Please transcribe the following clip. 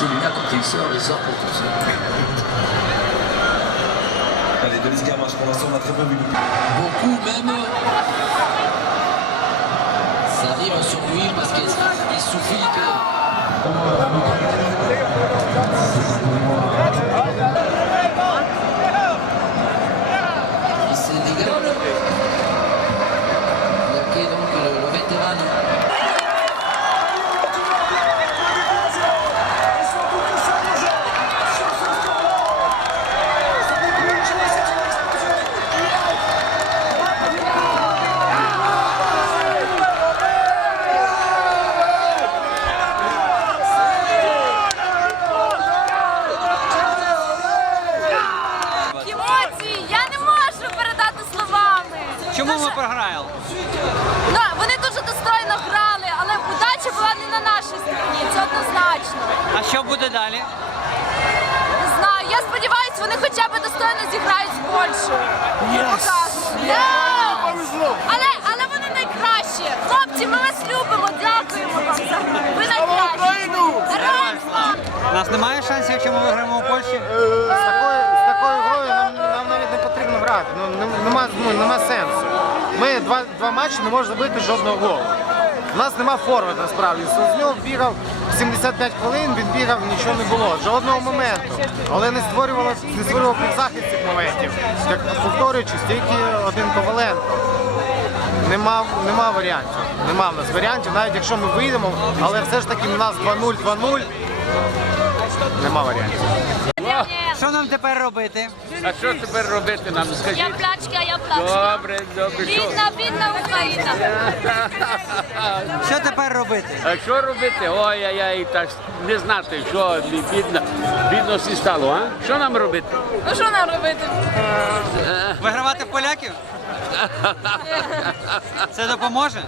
c'est lui-là quand il sort, il sort pour tout ça. Allez, Denis Garmache, pour l'instant, on a très peu vu. Beaucoup même. Ça arrive sur lui parce qu'il suffit que. Чому Тож, ми програли? Ну, вони дуже достойно грали, але удача була не на нашій стороні. Це однозначно. А що буде далі? Не знаю. Я сподіваюся, вони хоча б достойно зіграють в Польщу. Yes. Yes. Yes. Але але вони найкращі. Хлопці, тобто, ми вас любимо. Дякуємо вам. Ви найкраємо! У нас немає шансів, якщо ми виграємо в Польщі. Ми два два матчі, не можемо забити жодного голу. У нас нема форми насправді. З нього бігав 75 хвилин, він бігав, нічого не було, жодного моменту. Але не створював не під цих моментів, як повторюючи, тільки один Коваленко. Нема, нема варіантів. Нема в нас варіантів, навіть якщо ми вийдемо, але все ж таки в нас 2-0-2-0 нема варіантів. Що нам тепер робити? А що тепер робити нам? Скажіть. Я плачка, я плачу. Добре, добре. Що? Бідна, бідна Україна. що тепер робити? А що робити? ой ой ой так не знати, що бідна, бідно, всі стало, а? Що нам робити? Ну що нам робити? Вигравати в поляків? Це допоможе?